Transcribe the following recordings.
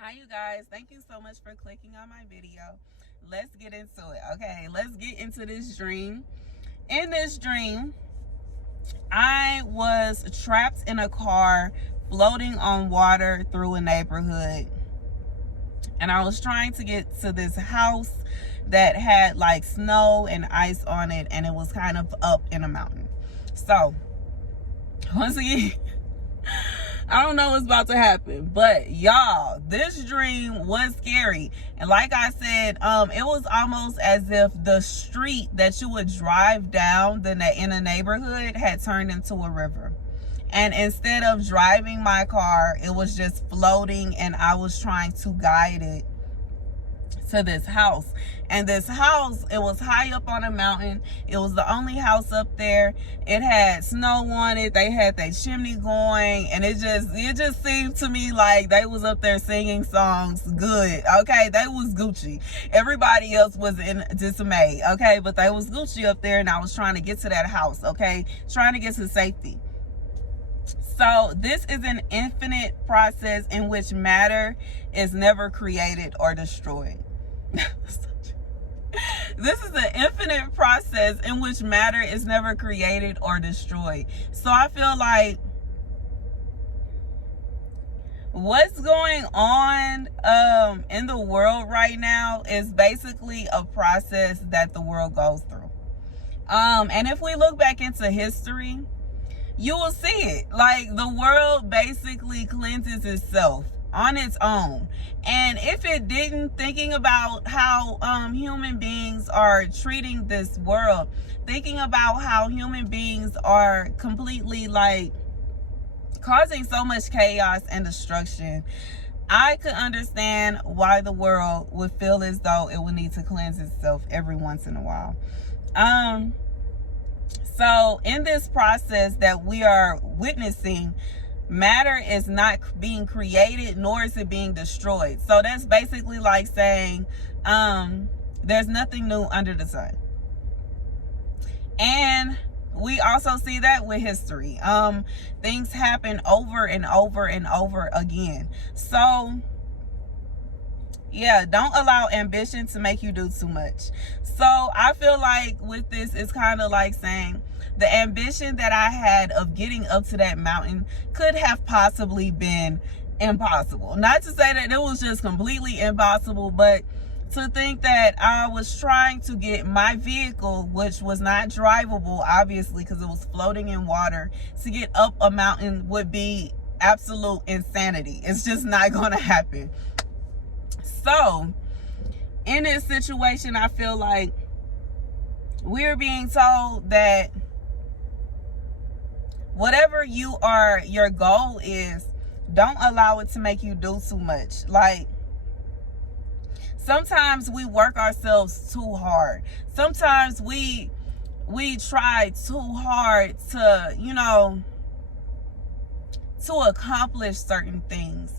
Hi you guys, thank you so much for clicking on my video. Let's get into it. Okay, let's get into this dream. In this dream, I was trapped in a car floating on water through a neighborhood, and I was trying to get to this house that had like snow and ice on it, and it was kind of up in a mountain. So once again, I don't know what's about to happen, but y'all, this dream was scary. And like I said, it was almost as if the street that you would drive down in a neighborhood had turned into a river. And instead of driving my car, it was just floating, and I was trying to guide it to this house. And this house, it was high up on a mountain. It was the only house up there. It had snow on it. They had their chimney going, and it just seemed to me like they was up there singing songs good. Okay, they was Gucci. Everybody else was in dismay. Okay, but they was Gucci up there, and I was trying to get to that house. Okay, trying to get to safety. So this is an infinite process in which matter is never created or destroyed. This is an infinite process in which matter is never created or destroyed. So I feel like what's going on in the world right now is basically a process that the world goes through. And if we look back into history, you will see it. Like, the world basically cleanses itself on its own. And if it didn't, thinking about how human beings are treating this world, thinking about how human beings are completely like causing so much chaos and destruction, I could understand why the world would feel as though it would need to cleanse itself every once in a while. So in this process that we are witnessing, matter is not being created, nor is it being destroyed. So that's basically like saying there's nothing new under the sun. And we also see that with history. Things happen over and over and over again. So yeah, don't allow ambition to make you do too much. So I feel like with this, it's kind of like saying the ambition that I had of getting up to that mountain could have possibly been impossible. Not to say that it was just completely impossible, but to think that I was trying to get my vehicle, which was not drivable, obviously, because it was floating in water, to get up a mountain would be absolute insanity. It's just not going to happen. So in this situation, I feel like we're being told that whatever your goal is, don't allow it to make you do too much. Like, sometimes we work ourselves too hard. Sometimes we try too hard to, to accomplish certain things.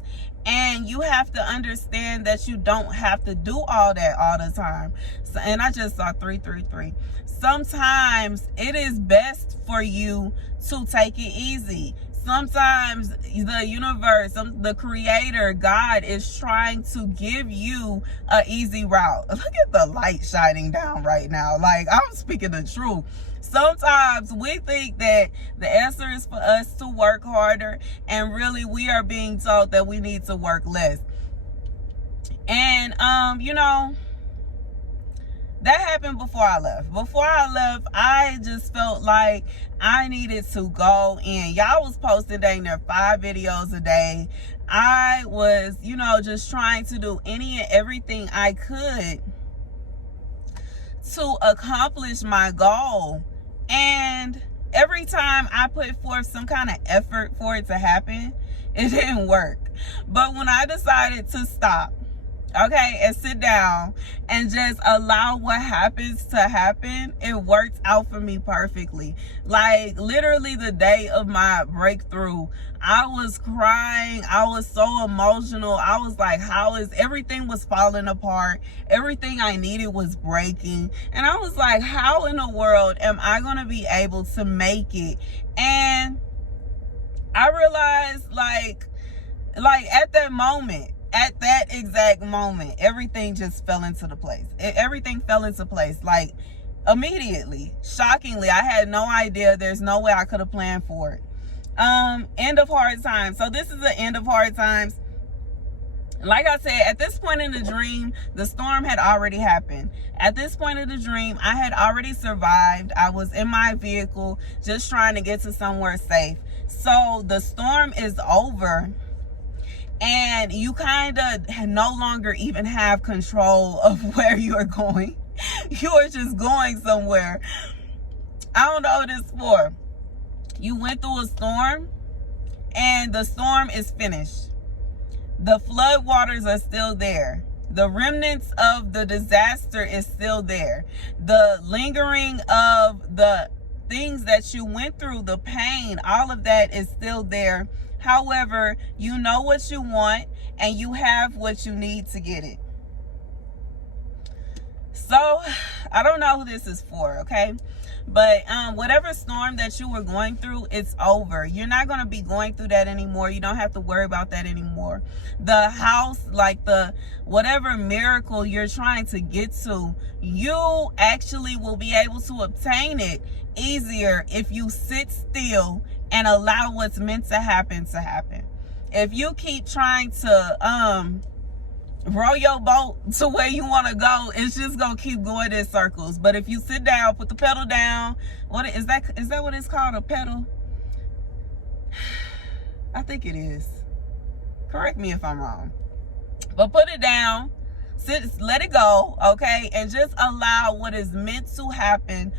And you have to understand that you don't have to do all that all the time. So, and I just saw 333. Sometimes it is best for you to take it easy. Sometimes the universe, the creator, God is trying to give you an easy route. Look at the light shining down right now. Like, I'm speaking the truth. Sometimes we think that the answer is for us to work harder, and really we are being told that we need to work less. And that happened before I left. Before I left, I just felt like I needed to go in. Y'all was posting dang near 5 videos a day. I was, just trying to do any and everything I could to accomplish my goal. And every time I put forth some kind of effort for it to happen, it didn't work. But when I decided to stop, okay, and sit down and just allow what happens to happen, it worked out for me perfectly. Like, literally the day of my breakthrough, I was crying. I was so emotional. I was like, everything was falling apart. Everything I needed was breaking. And I was like, how in the world am I going to be able to make it? And I realized, like at that moment, at that exact moment, everything just fell into the place. Everything fell into place, like immediately. Shockingly, I had no idea. There's no way I could have planned for it. End of hard times. So this is the end of hard times. Like I said, at this point in the dream, the storm had already happened. At this point in the dream, I had already survived. I was in my vehicle just trying to get to somewhere safe. So the storm is over, and you kind of no longer even have control of where you are going. You are just going somewhere. I don't know what it's for. You went through a storm, and the storm is finished. The flood waters are still there. The remnants of the disaster is still there. The lingering of the things that you went through, the pain, all of that is still there. However, you know what you want, and you have what you need to get it. So, I don't know who this is for, okay? But whatever storm that you were going through, it's over. You're not going to be going through that anymore. You don't have to worry about that anymore. The house, like the whatever miracle you're trying to get to, you actually will be able to obtain it easier if you sit still and allow what's meant to happen to happen. If you keep trying to row your boat to where you want to go, it's just gonna keep going in circles. But if you sit down, put the pedal down, what is that what it's called, a pedal? I think it is. Correct me if I'm wrong. But put it down, let it go, okay? And just allow what is meant to happen,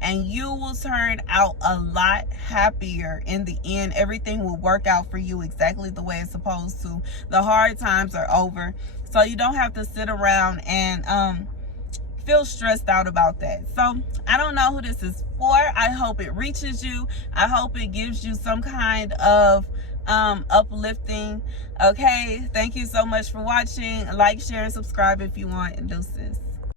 and you will turn out a lot happier in the end. Everything will work out for you exactly the way it's supposed to. The hard times are over, so you don't have to sit around and feel stressed out about that. So I don't know who this is for. I hope it reaches you. I hope it gives you some kind of uplifting. Okay, thank you so much for watching. Like, share, and subscribe if you want. And deuces.